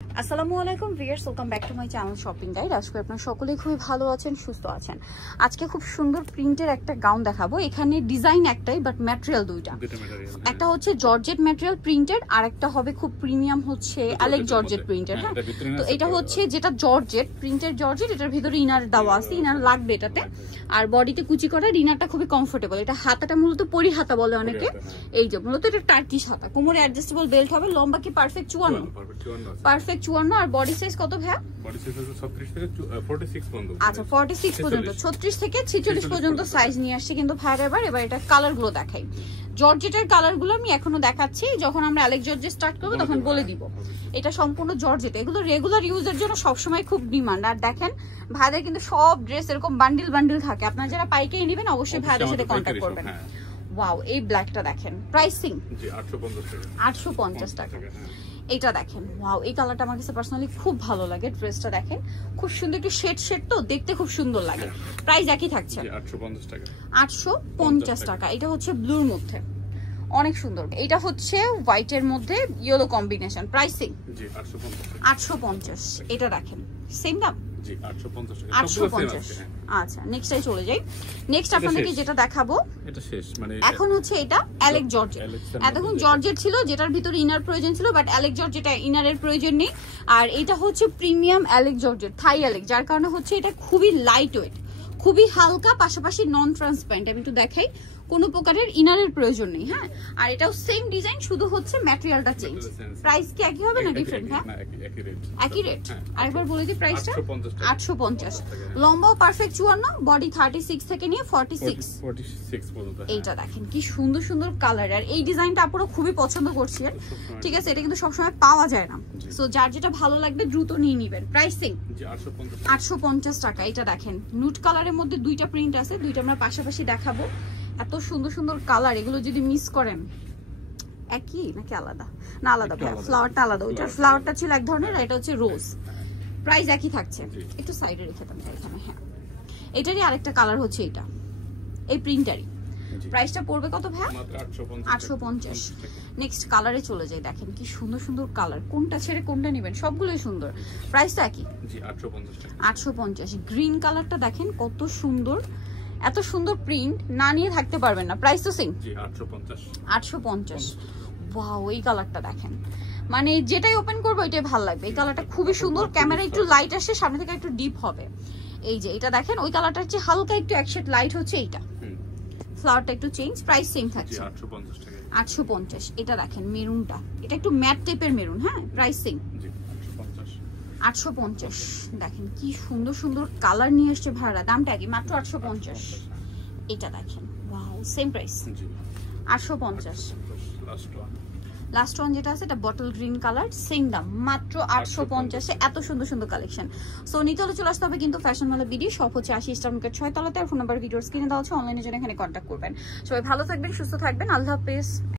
আসসালামু আলাইকুম viewers, welcome back to my channel shopping guide. আজকে আপনারা সকলেই খুবই ভালো আছেন, সুস্থ আছেন। আজকে খুব সুন্দর প্রিন্টের একটা গাউন দেখাবো। এখানে ডিজাইন একটাই, বাট ম্যাটেরিয়াল দুইটা। একটা হচ্ছে জর্জেট ম্যাটেরিয়াল প্রিন্টেড, আর একটা হবে খুব প্রিমিয়াম হচ্ছে অ্যালেক জর্জেট প্রিন্টেড। হ্যাঁ, তো এটা হচ্ছে যেটা জর্জেট প্রিন্টেড জর্জেট, এটার ভিতরে ইনার দেওয়া আছে, ইনার লাগবে এটাতে। আর বডিতে কুচি করা, ইনারটা খুবই কমফোর্টেবল। এটা হাতাটা মূলত পরি হাতা বলে অনেকে। এই যে মূলত এটা টার্কিশ হাতা, কোমরে অ্যাডজাস্টেবল বেল্ট হবে। লম্বা কি পারফেক্ট 54? পারফেক্ট 54। আর বডি সাইজ কত ভাইয়া? বডি সাইজ 36 থেকে 46 পর্যন্ত। আচ্ছা, 46 পর্যন্ত, 36 থেকে 46 পর্যন্ত সাইজ নিয়ে আসছে কিন্তু ভাইয়া। এবার এটা কালারগুলো দেখাই। জর্জেটের কালারগুলো আমি এখনো দেখাচ্ছি, যখন আমরা অ্যালেক জর্জেট স্টার্ট করব তখন বলে দিব। এটা সম্পূর্ণ জর্জেট, এগুলো রেগুলার ইউজের জন্য সবসময় খুব ডিমান্ড। আর দেখেন ভাইদের কিন্তু সব ড্রেস এরকম বান্ডিল বান্ডিল থাকে। আপনারা যারা পাইকারি নেবেন অবশ্যই ভাইদের সাথে কন্ট্যাক্ট করবেন। ওয়াও, এই ব্ল্যাকটা দেখেন, প্রাইসিং জি 850 টাকা। 850 টাকা। এটা দেখেন, ওয়াও, এই কালারটা আমার কাছে পার্সোনালি খুব ভালো লাগে। ড্রেসটা দেখেন, খুব সুন্দর, একটু শেড শেড তো দেখতে খুব সুন্দর লাগে। প্রাইস একই থাকছে 850 টাকা। 850 টাকা। এটা হচ্ছে ব্লুর মধ্যে, অনেক সুন্দর। এটা হচ্ছে হোয়াইটের মধ্যে ইয়েলো কম্বিনেশন। প্রাইসিং জি 850। এটা দেখেন, সেম দাম জি 850 টাকা। 850। আচ্ছা, নেক্সটটাই চলে যাই। নেক্সট আপনাদেরকে যেটা দেখাবো এটা শেষ, মানে এখন হচ্ছে এটা অ্যালেক জর্জেট। এতক্ষণ জর্জেট ছিল যেটার ভিতরে ইনার প্রয়োজন ছিল, বাট অ্যালেক জর্জেট ইনারের প্রয়োজন নেই। আর এটা হচ্ছে প্রিমিয়াম অ্যালেক জর্জেট, থাই অ্যালেক, যার কারণে হচ্ছে এটা খুবই লাইট ওয়েট, খুবই হালকা, পাশাপাশি নন ট্রান্সপারেন্ট। আমি একটু দেখাই, কোনো প্রকারের ইনারের প্রয়োজন নেই। হ্যাঁ, আর এটাও সেম ডিজাইন, শুধু হচ্ছে ম্যাটেরিয়ালটা চেঞ্জ। প্রাইস কি একই হবে না ডিফারেন্ট? হ্যাঁ, একই রেট। আরেকবার বলে দিই প্রাইসটা 850। লম্বাও পারফেক্ট 54, বডি 36 থেকে নিয়ে 46 পর্যন্ত। এইটা দেখেন কি সুন্দর সুন্দর কালার। আর এই ডিজাইনটা আপনারা খুবই পছন্দ করছেন, ঠিক আছে? এটা কিন্তু সবসময় পাওয়া যায় না, সো যার যেটা ভালো লাগবে দ্রুত নিয়ে নেবেন। প্রাইসিং 850 টাকা। এটা দেখেন, নুট কালারের মধ্যে দুইটা প্রিন্ট আছে, দুইটা আমরা পাশাপাশি দেখাবো। এত সুন্দর সুন্দর কালার, এগুলো যদি মিস করেন। একই নাকি আলাদা? না আলাদা ভাই, ফ্লাওয়ারটা আলাদা। ওইটার ফ্লাওয়ারটা ছিল এক ধরনের, আর এটা হচ্ছে রোজ। প্রাইস একই থাকছে, একটু সাইডে রেখে দেন এখানে। হ্যাঁ, এটারই আরেকটা কালার হচ্ছে এটা, এই প্রিন্টারই। প্রাইসটা পড়বে কত ভাই? 850। নেক্সট কালারে চলে যাই। দেখেন কি সুন্দর সুন্দর কালার, কোনটা ছেড়ে কোনটা নেবেন, সবগুলোই সুন্দর। প্রাইসটা কি? জি 850। গ্রিন কালারটা দেখেন কত সুন্দর, এত সুন্দর প্রিন্ট, না নিয়ে থাকতে পারবেন না। প্রাইস তো সেম, জি 850। ওয়াও, এই কালারটা দেখেন, মানে যেটাই ওপেন করবো এটাই ভালো লাগবে। এই কালারটা খুবই সুন্দর, ক্যামেরা একটু লাইট আসে, সামনে থেকে একটু ডিপ হবে। এই যে এটা দেখেন, ওই কালারটার চেয়ে হালকা একটু এক শেড লাইট হচ্ছে এইটা। ফ্লাওয়ারটা একটু চেঞ্জ। প্রাইস সেম থাকছে 850। এটা দেখেন মেরুনটা, এটা একটু ম্যাট টাইপের মেরুন। হ্যাঁ, প্রাইস সেম 850। দেখেন কি সুন্দর সুন্দর কালার নিয়ে আসছে ভাড়া, দামটা কি? মাত্র 850। এটা দেখেন, wow, same price 850। Last one যেটা আছে, এটা বটল গ্রিন কালার, সেম দাম, মাত্র 850-এ। এত সুন্দর সুন্দর কালেকশন। সো নিতে হলে চলে আসতে হবে কিন্তু ফ্যাশন মলে বিডি, সব হচ্ছে 80 স্টার মার্কেট 6 তলাতে। আর ফোন নাম্বার ভিডিওর স্ক্রিনে দেওয়া আছে, অনলাইনে জন্য এখানে কন্ট্যাক্ট করবেন। সবাই ভালো থাকবেন, সুস্থ থাকবেন, আল্লাহ হাফেজ।